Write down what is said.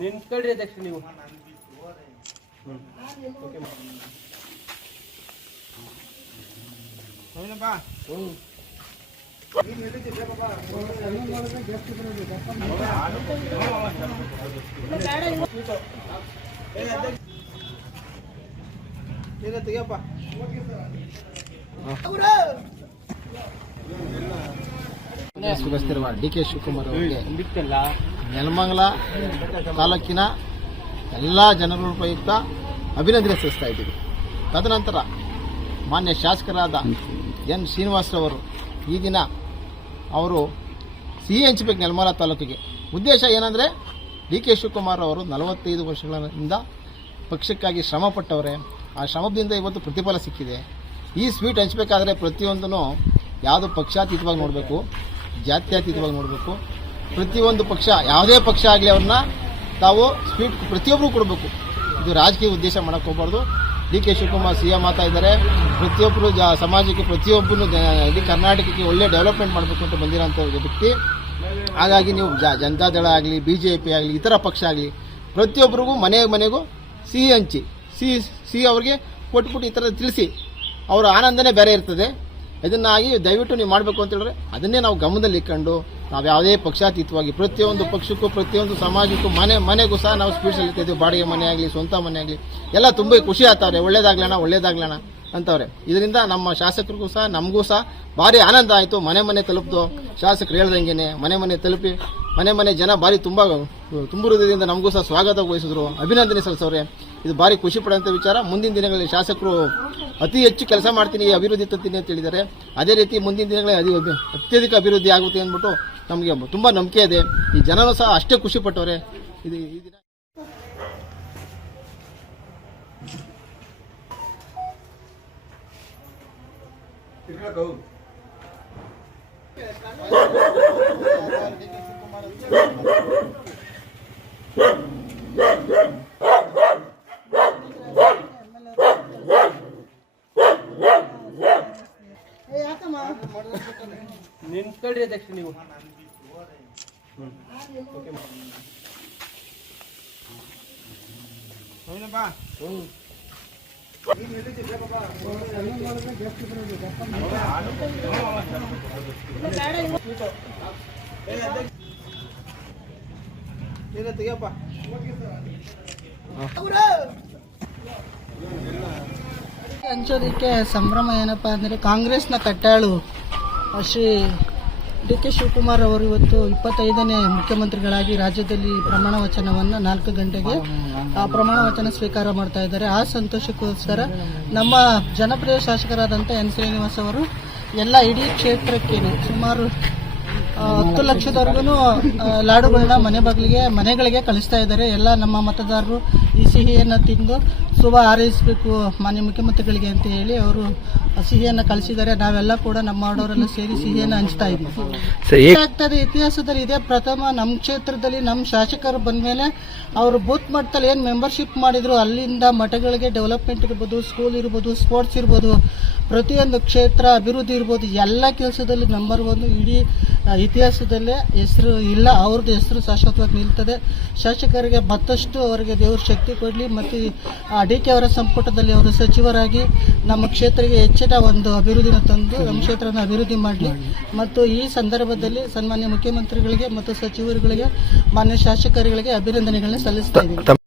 ನಿಂತ್ಕೊಳ್ರಿ ಅಧ್ಯಕ್ಷ ನೀವು. ಸುಗಸ್ತಿರುವ ಡಿ.ಕೆ. ಶಿವಕುಮಾರ್ ಅವರಿಗೆ ನೆಲಮಂಗಲ ತಾಲೂಕಿನ ಎಲ್ಲ ಜನರ ಉಪಯುಕ್ತ ಅಭಿನಂದನೆ ಸಲ್ಲಿಸ್ತಾ ಇದ್ದೀವಿ. ತದನಂತರ ಮಾನ್ಯ ಶಾಸಕರಾದ ಎನ್ ಶ್ರೀನಿವಾಸರವರು ಈ ದಿನ ಅವರು ಸಿಹಿ ಹಂಚಬೇಕು ನೆಲಮಂಗಲ ತಾಲೂಕಿಗೆ. ಉದ್ದೇಶ ಏನಂದರೆ ಡಿ.ಕೆ. ಶಿವಕುಮಾರ್ ಅವರು 45 ವರ್ಷಗಳಿಂದ ಪಕ್ಷಕ್ಕಾಗಿ ಶ್ರಮ ಪಟ್ಟವರೇ. ಆ ಶ್ರಮದಿಂದ ಇವತ್ತು ಪ್ರತಿಫಲ ಸಿಕ್ಕಿದೆ. ಈ ಸ್ವೀಟ್ ಹಂಚಬೇಕಾದ್ರೆ ಪ್ರತಿಯೊಂದೂ ಯಾವುದು ಪಕ್ಷಾತೀತವಾಗಿ ನೋಡಬೇಕು, ಜಾತ್ಯತೀತವಾಗಿ ನೋಡಬೇಕು. ಪ್ರತಿಯೊಂದು ಪಕ್ಷ, ಯಾವುದೇ ಪಕ್ಷ ಆಗಲಿ, ಅವ್ರನ್ನ ತಾವು ಸ್ವೀಟ್ ಪ್ರತಿಯೊಬ್ಬರು ಕೊಡಬೇಕು. ಇದು ರಾಜಕೀಯ ಉದ್ದೇಶ ಮಾಡೋಕ್ಕೆ ಹೋಗಬಾರ್ದು. ಡಿ.ಕೆ. ಶಿವಕುಮಾರ್ ಸಿಎಂ ಆಗ್ತಾ ಇದ್ದಾರೆ. ಪ್ರತಿಯೊಬ್ಬರು ಸಮಾಜಕ್ಕೆ, ಪ್ರತಿಯೊಬ್ಬರು ಇಡೀ ಕರ್ನಾಟಕಕ್ಕೆ ಒಳ್ಳೆ ಡೆವಲಪ್ಮೆಂಟ್ ಮಾಡಬೇಕು ಅಂತ ಬಂದಿರೋಂಥ ವ್ಯಕ್ತಿ. ಹಾಗಾಗಿ ನೀವು ಜನತಾದಳ ಆಗಲಿ, BJP ಆಗಲಿ, ಇತರ ಪಕ್ಷ ಆಗಲಿ, ಪ್ರತಿಯೊಬ್ಬರಿಗೂ ಮನೆಗೂ ಸಿಹಿ ಹಂಚಿ, ಸಿಹಿ ಅವ್ರಿಗೆ ಕೊಟ್ಬಿಟ್ಟು ಈ ಥರ ತಿಳಿಸಿ, ಅವರ ಆನಂದನೇ ಬೇರೆ ಇರ್ತದೆ. ಇದನ್ನಾಗಿ ದಯವಿಟ್ಟು ನೀವು ಮಾಡಬೇಕು ಅಂತ ಹೇಳಿದ್ರೆ ಅದನ್ನೇ ನಾವು ಗಮನದಲ್ಲಿ ಇಟ್ಕೊಂಡು ನಾವು ಯಾವುದೇ ಪಕ್ಷಾತೀತವಾಗಿ ಪ್ರತಿಯೊಂದು ಪಕ್ಷಕ್ಕೂ, ಪ್ರತಿಯೊಂದು ಸಮಾಜಕ್ಕೂ, ಮನೆಗೂ ಸಹ ನಾವು ಸ್ಪೀಡ್ಸ್ ಇರ್ತಿದ್ದೀವಿ. ಬಾಡಿಗೆ ಮನೆ ಆಗಲಿ, ಸ್ವಂತ ಮನೆ ಆಗಲಿ, ಎಲ್ಲ ತುಂಬ ಖುಷಿ ಆಗ್ತಾವ್ರೆ. ಒಳ್ಳೇದಾಗ್ಲಣ ಅಂತವ್ರೆ. ಇದರಿಂದ ನಮ್ಮ ಶಾಸಕರಿಗೂ ಸಹ, ನಮಗೂ ಸಹ ಭಾರಿ ಆನಂದ ಆಯಿತು. ಮನೆ ತಲುಪ್ತು. ಶಾಸಕರು ಹೇಳ್ದಂಗೆ ಮನೆ ತಲುಪಿ ಮನೆ ಜನ ಭಾರಿ ತುಂಬ ಹೃದಯದಿಂದ ನಮಗೂ ಸಹ ಸ್ವಾಗತ ವಹಿಸಿದ್ರು, ಅಭಿನಂದನೆ ಸಲ್ಲಿಸವ್ರೆ. ಇದು ಭಾರಿ ಖುಷಿ ಪಡುವಂಥ ವಿಚಾರ. ಮುಂದಿನ ದಿನಗಳಲ್ಲಿ ಶಾಸಕರು ಅತಿ ಹೆಚ್ಚು ಕೆಲಸ ಮಾಡ್ತೀನಿ, ಅಭಿವೃದ್ಧಿ ತರ್ತೀನಿ ಅಂತ ಹೇಳಿದ್ದಾರೆ. ಅದೇ ರೀತಿ ಮುಂದಿನ ದಿನಗಳಲ್ಲಿ ಅತ್ಯಧಿಕ ಅಭಿವೃದ್ಧಿ ಆಗುತ್ತೆ ಅಂದ್ಬಿಟ್ಟು ನಮಗೆ ತುಂಬ ನಂಬಿಕೆ ಇದೆ. ಈ ಜನನೂ ಸಹ ಅಷ್ಟೇ ಖುಷಿ ಪಟ್ಟವ್ರೆ. ಇದು ಈ ದಿನ ನಿಂತ್ಕೊಳ್ರಿ ಅಧ್ಯಕ್ಷ ನೀವು. ಹಂಚೋದಕ್ಕೆ ಸಂಭ್ರಮ ಏನಪ್ಪಾ ಅಂದರೆ, ಕಾಂಗ್ರೆಸ್ನ ಕಟ್ಟಾಳು ಶ್ರೀ ಡಿ.ಕೆ. ಶಿವಕುಮಾರ್ ಅವರು ಇವತ್ತು 25ನೇ ಮುಖ್ಯಮಂತ್ರಿಗಳಾಗಿ ರಾಜ್ಯದಲ್ಲಿ ಪ್ರಮಾಣ ವಚನವನ್ನು 4 ಗಂಟೆಗೆ ಪ್ರಮಾಣ ವಚನ ಸ್ವೀಕಾರ ಮಾಡ್ತಾ ಇದ್ದಾರೆ. ಆ ಸಂತೋಷಕ್ಕೋಸ್ಕರ ನಮ್ಮ ಜನಪ್ರಿಯ ಶಾಸಕರಾದಂಥ ಎನ್ ಶ್ರೀನಿವಾಸ್ ಅವರು ಎಲ್ಲ ಇಡೀ ಕ್ಷೇತ್ರಕ್ಕೆ ಸುಮಾರು 10 ಲಕ್ಷದವರೆಗೂ ಲಾಡುಗಳನ್ನ ಮನೆಗಳಿಗೆ ಕಳಿಸ್ತಾ ಇದ್ದಾರೆ. ಎಲ್ಲ ನಮ್ಮ ಮತದಾರರು ಈ ಸಿಹಿಯನ್ನು ತಿಂದು ಶುಭ ಹಾರೈಸಬೇಕು ಮಾನ್ಯ ಮುಖ್ಯಮಂತ್ರಿಗಳಿಗೆ ಅಂತ ಹೇಳಿ ಅವರು ಸಿಹಿಯನ್ನು ಕಳಿಸಿದ್ದಾರೆ. ನಾವೆಲ್ಲ ಕೂಡ ನಮ್ಮ ಮಾಡೋರೆಲ್ಲ ಸೇರಿ ಸಿಹಿಯನ್ನು ಹಂಚ್ತಾ ಇದ್ದೀವಿ. ಆಗ್ತದೆ ಇತಿಹಾಸದಲ್ಲಿ ಇದೇ ಪ್ರಥಮ. ನಮ್ಮ ಕ್ಷೇತ್ರದಲ್ಲಿ ನಮ್ಮ ಶಾಸಕರು ಬಂದ ಮೇಲೆ ಅವರು ಬೂತ್ ಮಟ್ಟದಲ್ಲಿ ಏನು ಮೆಂಬರ್ಶಿಪ್ ಮಾಡಿದ್ರು, ಅಲ್ಲಿಂದ ಮಠಗಳಿಗೆ ಡೆವಲಪ್ಮೆಂಟ್ ಇರ್ಬೋದು, ಸ್ಕೂಲ್ ಇರ್ಬೋದು, ಸ್ಪೋರ್ಟ್ಸ್ ಇರ್ಬೋದು, ಪ್ರತಿಯೊಂದು ಕ್ಷೇತ್ರ ಅಭಿವೃದ್ಧಿ ಇರ್ಬೋದು, ಎಲ್ಲ ಕೆಲಸದಲ್ಲಿ ನಂಬರ್ 1 ಇಡೀ ಇತಿಹಾಸದಲ್ಲೇ ಹೆಸರು ಇಲ್ಲ. ಅವ್ರದ್ದು ಹೆಸರು ಶಾಶ್ವತವಾಗಿ ನಿಲ್ತದೆ. ಶಾಸಕರಿಗೆ ಮತ್ತಷ್ಟು ಅವರಿಗೆ ದೇವರು ಶಕ್ತಿ ಕೊಡಲಿ. ಮತ್ತು ಡಿ.ಕೆ. ಅವರ ಸಂಪುಟದಲ್ಲಿ ಅವರು ಸಚಿವರಾಗಿ ನಮ್ಮ ಕ್ಷೇತ್ರಕ್ಕೆ ಹೆಚ್ಚಿನ ಒಂದು ಅಭಿವೃದ್ಧಿನ ತಂದು ನಮ್ಮ ಕ್ಷೇತ್ರವನ್ನು ಅಭಿವೃದ್ಧಿ ಮಾಡಲಿ. ಮತ್ತು ಈ ಸಂದರ್ಭದಲ್ಲಿ ಸನ್ಮಾನ್ಯ ಮುಖ್ಯಮಂತ್ರಿಗಳಿಗೆ ಮತ್ತು ಸಚಿವರುಗಳಿಗೆ, ಮಾನ್ಯ ಶಾಸಕರುಗಳಿಗೆ ಅಭಿನಂದನೆಗಳನ್ನ ಸಲ್ಲಿಸ್ತಾ ಇದ್ದೀವಿ.